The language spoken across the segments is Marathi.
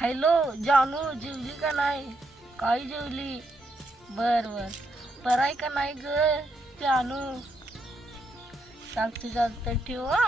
हॅलो जानू, जेवली का नाही? काय जेवली? बर बर. बराय का नाही ग जानू? चालतं ठेव हा.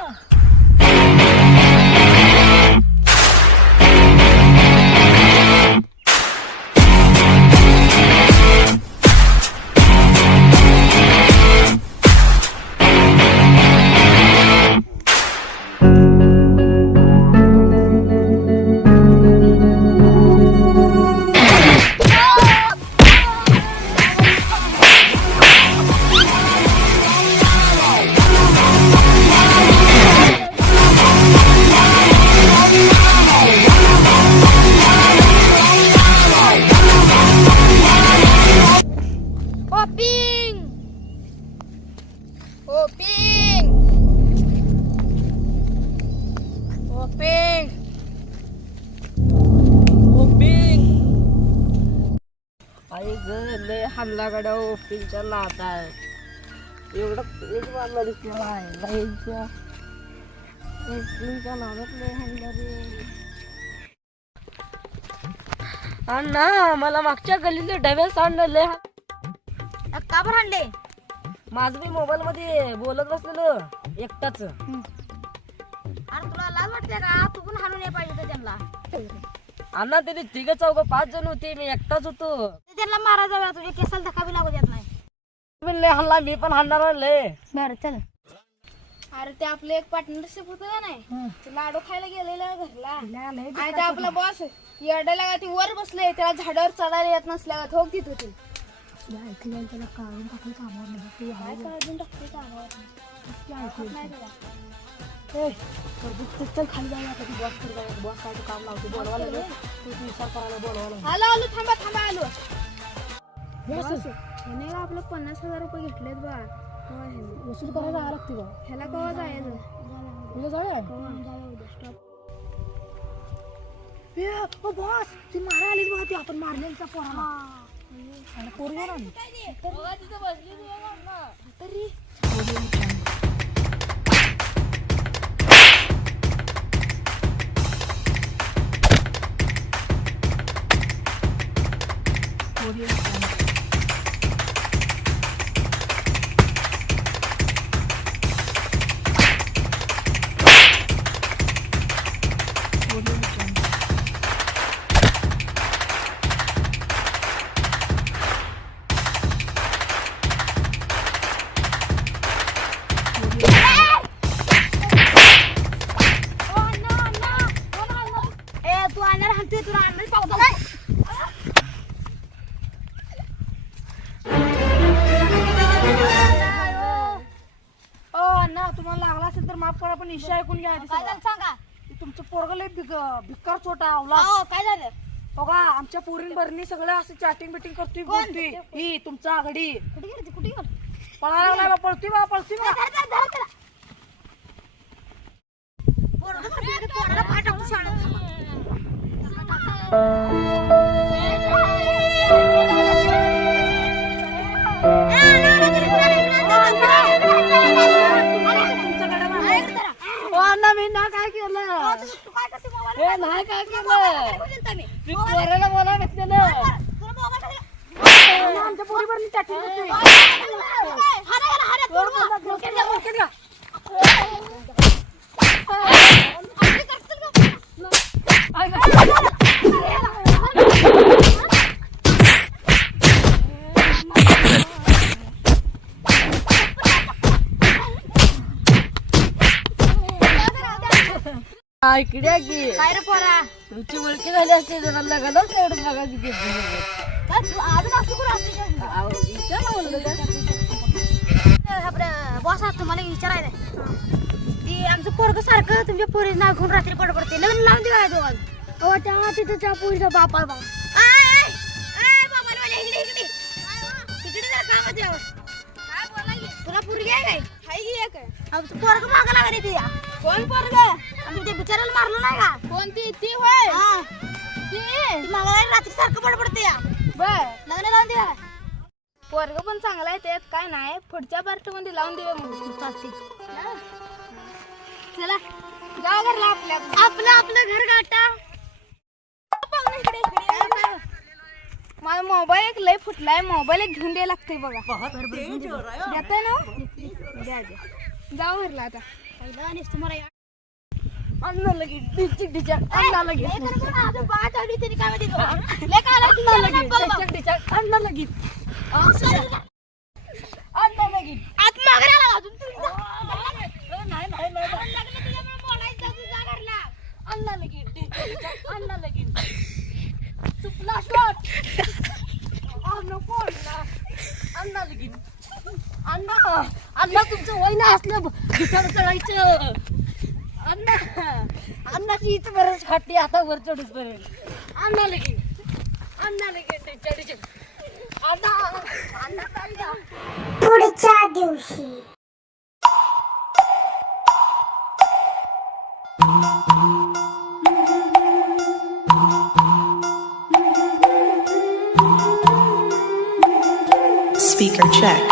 आई ग लय हल्ला गड्या ओपींच्या नादात एवढं एक मारला दिसला आहे बाईच्या ओपींच्या नादात लय हल्ला रे. अण्णा मला मागच्या गल्लीतले डबे सांडले. का बरं आणले? माझं मी मोबाईल मध्ये बोलत बसलेलो एकटाच. अरे तुला लाज वाटते का? तू पण हाणून ये पाहिजे होतं त्यांना. अण्णा त्यांनी 3-4-5 जण होते, मी एकटाच होतो. त्यांना मारा जाऊया, तुझ्या केसाला धक्का बी लागू देत नाही. लय हल्ला, मी पण हाणणार लय. बरं चल. अरे ते आपलं एक पार्टनरशिप होतं का नाही, ते लाडू खायला गेलेला घरला आणि ते आपला बॉस येडायला का ती वर बसले, त्याला झाडावर चढायला येत नसल्या ठोक देत होती. ऐकलं त्याला काढून टाकली कामावर. काय काढून टाकते कामावर? चल खाली जाऊया, बॉस कडे जाऊया. बॉस काय काम लावतो बोलवायला, तू विचार करायला बोलवायला. आलो थांबा आलो. ह्याने आपलं 50,000 रुपये घेतलेत बा. वसूल करायला जायला लागते का? ह्याला केव्हा जायचं? उद्या जाऊया. बॉस ती मारा आली बघा, ती आपण मारलेला पोराला. पोरगा ना तरी तुम्हाला लागला असेल तर माफ करा, पण इशा ऐकून घ्या. सांगा तुमचं पोरग लय भिकार छोटा आवला. काय झालं? बघा आमच्या पोरीन बरणी सगळं असं चॅटिंग बिटिंग करतोय, बोलतोय. ही तुमचा आघडी कुठे पळायला लागला. पळतोय बा. मी ना काय केलं? हे नाही काय केलं, मी पोराला बोला घेतलेलं. आमच्या पोरीवर मी चॅटिंग करतोय. इकडे की काय रे पोरा? तुमची मुलगी झाली असते जरा लग्नच एवढं बघा किती बॉस तुम्हाला विचारायचं ती आमचं पोरग सारखं तुमच्या पोरी नाव घेऊन रात्री पडते. लग्न लावून देवा दोघांना. तेव्हा तिथं त्या पोरीचा बापा बा तुला पोरगी आहे काय? आमचं पोरग मागं लागले ती. कोण पोरग? आम्ही ते बिचाराला मारलं नाही का? कोणती ती होय? ती मागं रात्री सारखं पडते. बर लग्न लावून द्या. पोरग पण चांगला आहे, त्यात काय नाही. पुढच्या पार्ट मध्ये लावून देऊया मग. चालते. चला जाऊ घरला आपलं घर गाठा. मोबाईल एक लय फुटलाय, मोबाईल एक घेऊन द्यायला लागतंय बघा. देताय ना? द्या द्या. जाऊ घरला आता. पहिला नेक्स्ट मला अन्ना लगे डिचक डिचक अन्ना लगे बात आली तरी काय माहिती ले का अन्ना लगे डिचक डिचक अन्ना लगे अन्ना लगे आत मागे आला अजून तू नाही नाही नाही लागलं तुझ्यामुळे बोलायचं तुझ्या घरला अन्ना लगे डिचक डिचक अन्ना लगे चुपला शॉट अन्ना बोलला अन्ना लगे अन्ना अन्ना तुमचं वय ना असलं भितर चढायचं अन्ना अन्नाची इथं बरंच खाटी आता वर चढूच बरं अन्ना लगे अन्ना अन्ना अन्ना पुढच्या दिवशी Speaker check.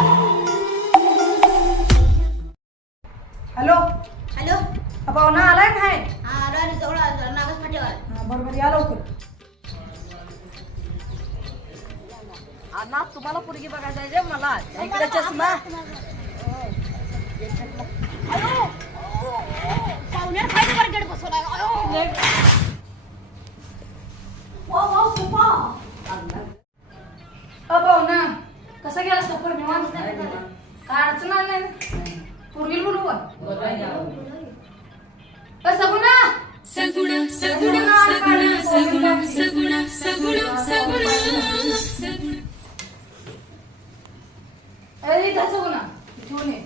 हॅलो हॅलो पाहुणा आलाय काय? हा राणी जवळ आला नागस फाट्यावर बरोबर या लवकर. अण्णा तुम्हाला पोरगी बघायला जायचं मला इकडे चष्मा पाहुण्यावर खायचं बरं गेट बसवलाय अयो पाहुणा कसं गेला सफर निवांत काय अडचण आली नाही? पूर्वी बोलू का? सगुणा सगुणा सगुणा सगुणा सगुणा सगुणा सगुणा सगुणा सगुणा अरे इथं सगुणा घेऊन ये.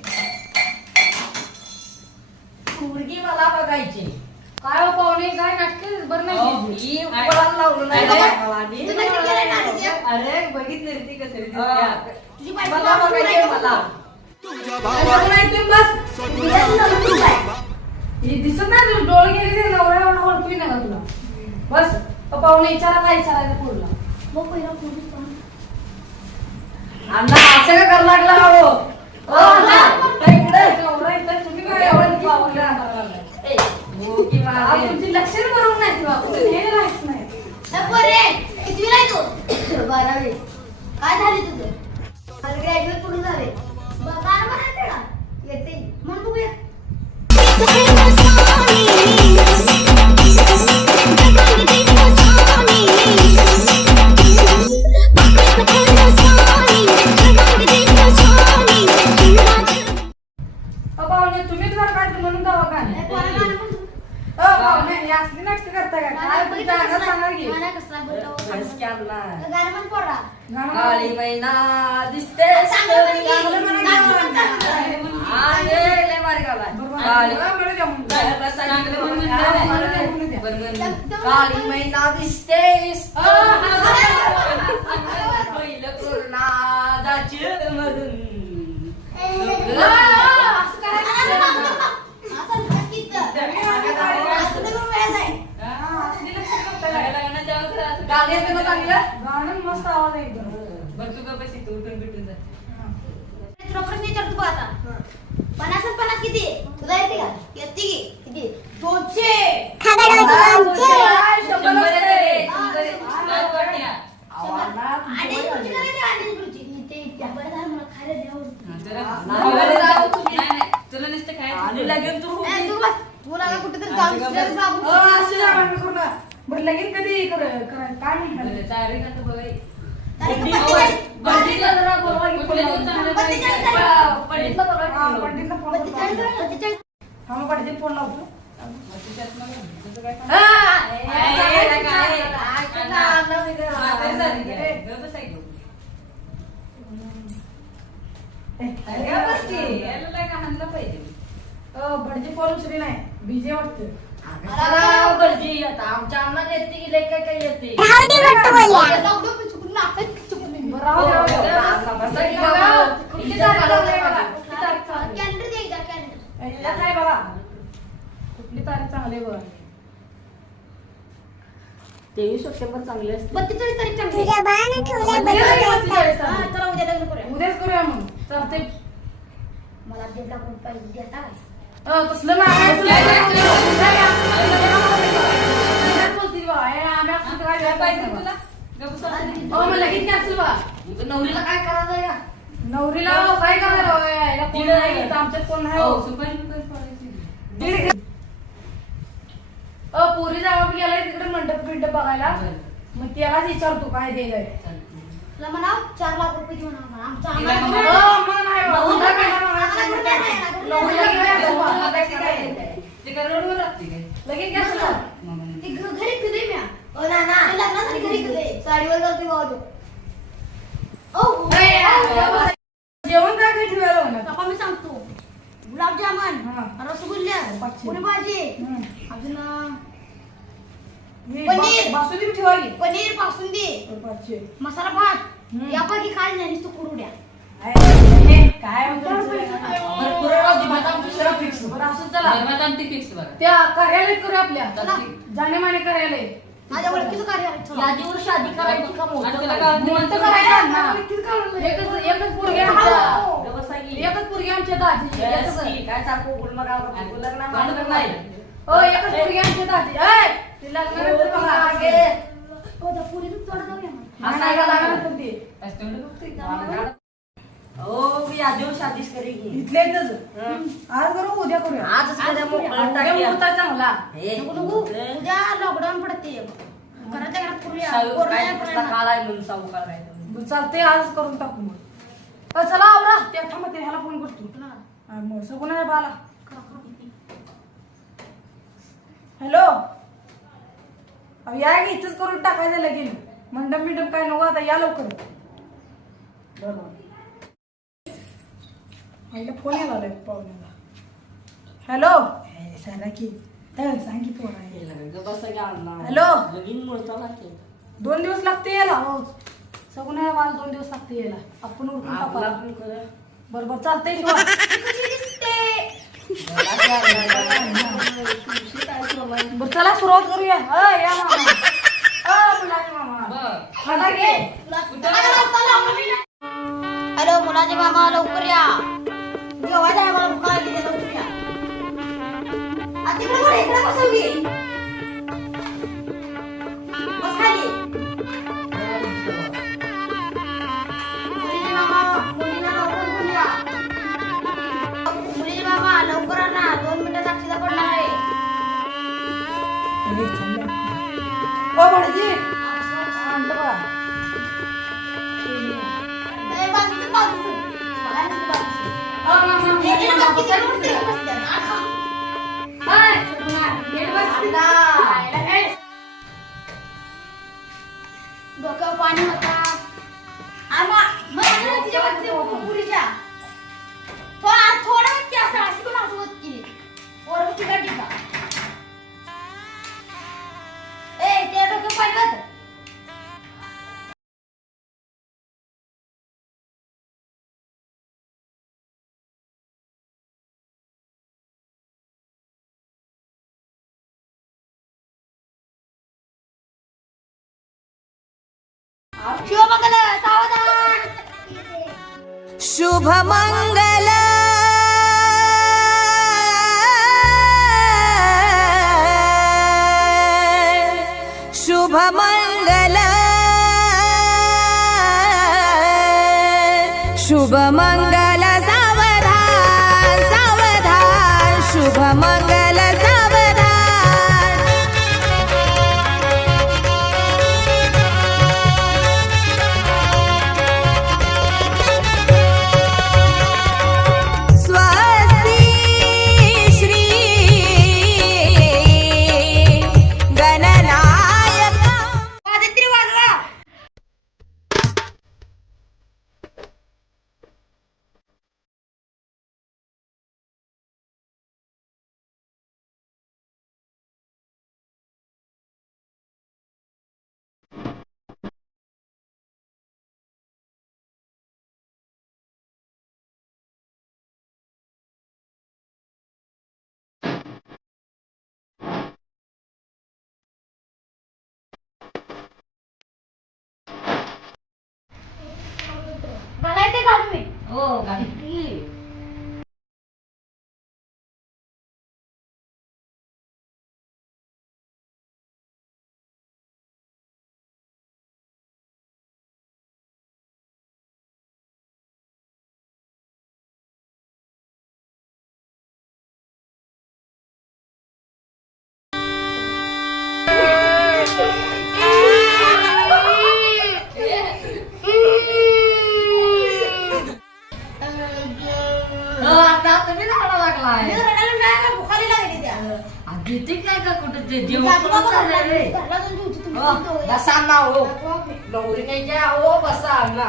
पोरगी मला बघायची काय हो पाहुणे काय नाटक बरं नाही मी उपळाला लावलं नाही मला आधी. तुला किती केलं नाटक? अरे बघितली ती कसं तुझी बायको मला बघायची मला सगुणा इथून बस. हे दिसत नाही तुला डोळे गेले ते नवऱ्या ओळखी नाही का तुला? बस पाहुणे विचारा काय विचारायचं पुढला. मग पहिला पूर्वी अण्णा असं का करायला लागला हो अण्णा इकडे नवरा इथं तुम्ही काय एवढं पाहुणे राहणार लागलाय? ए, मोठी मागे. तुमची लक्षण बरोबर नाही तुला हे राहायचं नाही. कितवीला आहे तू? 12वी. काय झाले तुझं? मला ग्रॅज्युएट पूर्ण झाले. बरं म्हणायचं ना येते म्हणून बघूया. पाहुणे तुम्ही जर काय म्हणून दावा का नाही? पाहुणे हे असली नाटक करता का? काय तुमच्या अंगात सांगा की. बस की अण्णा. गाणं म्हण पोरा. गाणं काळी मैना दिसते लय भारी गावाला. काळी काळी मैना दिसतेस पहिलं कोरोनादाची मधून गाणे येते ना चांगलं. गाणं मस्त आवाज आहे एकदम. बरं तू का बस इथं उठून बिटून जा. तुला प्रश्न विचारतो बघ आता. 50 किती? तुला येते का? येते की? किती? 200. आणि तुझी काय ते आणि तुझी? ते बरं झालं मला खायला द्यावं. तुला नुसतं काय आणि लगेच तू तू बस. तुला का कुठेतरी जाऊन दुसऱ्याला जाऊ. असं जा म्हणून करू नका. बरं लगीन कधी काय म्हणतात? तारीख पंडितला जरा बोलवा की पंडितला पंडितला बोलवा की. पंडितला फोन लावतो. 45. हा मग पंडित फोन लावतो. भटजी फोन उचली नाही बिझी वाटतं. आमच्या अण्णा येते की लेक काय येते कॅलेंडर दे एकदा कॅलेंडर. काय बघा कुठली तारीख चांगली बघा. 23 सप्टेंबर चांगले असते. 42 तारीख चांगली. तुझ्या बाळाने ठेवलंय हा, चला उद्या लग्न करूया. उद्याच करूया मग. चालते मला 1.5 लाख रुपये पाहिजे देता काय? तसलं नाही बोलती आम्ही असं काय पाहिजे तुला. मग लगेच कॅन्सल बा. नवरीला काय करायचं का? नवरीला काय करणार हो, यायला कोण नाही इथं आमच्यात कोण नाही हो. पुरी जावा गेलाय तिकडे मंडप बिंडप बघायला. मग त्यालाच विचारतो काय द्यायलाय. तुला म्हणाव 4 लाख रुपये घेऊन आम्हाला. आमचा मग नाही बा. उद्या काय नवरीला घ्यायचं बा. लगेच कॅन्सल बा. ती घरी कधी म्या लग्नासाठी घरी कधी साडीवर जाते बाबा जेवण काय काय ठेवायला होणार. पप्पा मी सांगतो गुलाबजामन रसगुल्ला पुरी भाजी अजून पनीर. बासुंदी ठेवायची. पनीर बासुंदी मसाला भात यापैकी काय नाही तू करू द्या. काय त्या कार्यालयात करू आपल्या जाणे माने कार्यालय. माझ्या ओळखीचं कार्यालय यादीवर शादी करायची का मोठं मोठं करायचं ना. एकच पोरगी आमच्या एकच पोरगी आमच्या दाजी. काय सांगू बोल मग लग्न नाही. हो एकच पोरगी आमच्या दाजी. ते लग्नानंतर बघा. पुरीतून थोडं जाऊया मग. नाही का लग्नानंतर ते हो मी यादीवर शादीच करेगी. इथल्या इथंच आज करू उद्या करूया. आजच करूया मोकळं उद्या टाकूया. मुहूर्त आहे चांगला. नको उद्या लॉकडाऊन पडते घराच्या घरात करूया. काय कसला काळ आहे म्हणून सावकार काय चालते आज करून टाकू मग. चला आवरा त्या थांबा ते ह्याला फोन करतो. मग सगुण आहे बाला. हॅलो या की इथंच करून टाकायचं लगेच. मंडप बिंडप काय नको आता या लवकर. फोन यायला पाहुण्याला. हॅलो सांगा की सांग की फोन आहे. हॅलो 2 दिवस लागते यायला. हो सगुण आहे बाला 2 दिवस लागते यायला. आपण उरकून टाकू. बरोबर चालतंय. बरं चला सुरुवात करूया. या मामा. हॅलो मुलाचे मामा लवकर या. जेवायला आहे मला भूक लागली लवकर या. तिकडे बरं इकडे बसवली बस खाली. मुलीला लवकर घेऊन या. मुलीचे मामा लवकर आणा. 2 मिनिटात साक्षीला पडणार आहे. ओ भटजी आणलं बा. बाजूचं बाजूचं बाहेर बाजूचं डोक्यावर पाणी होता. पुरीच्या थोडं असं अशी पण असं केली पोरं तिला टिका. ए ते डोक्यावर पाणी होतं. शिवमंगल सावधान. शुभ मंगल शुभ मंगल शुभ मंगल सावधान सावधान शुभ मंगल सावधान. घालायचे घालू मी. हो गाडी ते जेवण करून चाललंय रे. बसा ना हो नवरी नाही काय हो बसा ना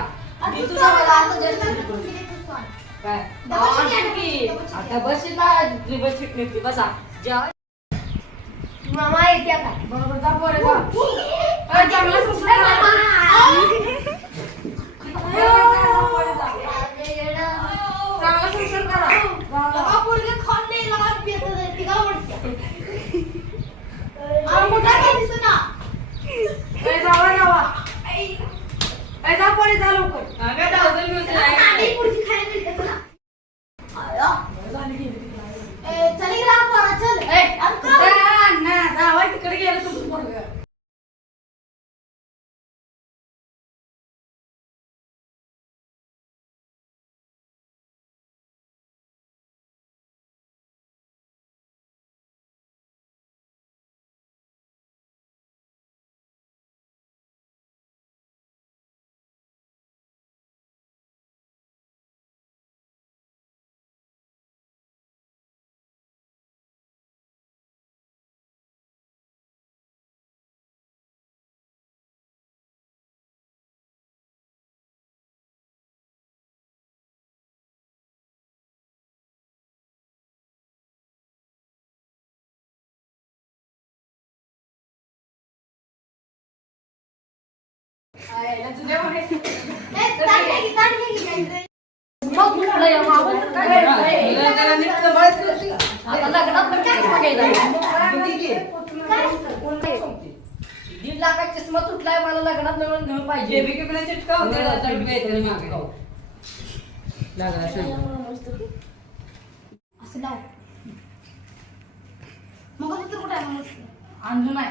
मी तुझ्या मला आता काय आता बस ना बसा जेव्हा मामा येते का बरोबर जा पोरे जा अरे चांगला संस्कार चांगला संस्कार करा पोरगे खात नाही लगा पियत नाही तिला वाटतं आ मोठा काय दिसना ए जावा ए जा पोरे जा लवकर अगं डावजल घेऊन गाडी पुढची खायला मिळते तुला आया चल इकडे पोरा चल ना जावा तिकडे गेलं तुमचं पोरगं दीड लाखाचा चष्मा तुटलाय मला लग्नात नवीन घेऊन पाहिजे चिटका होते असं लाव मग तू कुठे आहे मग आणलं नाही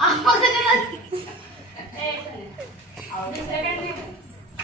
आवाज येते ना.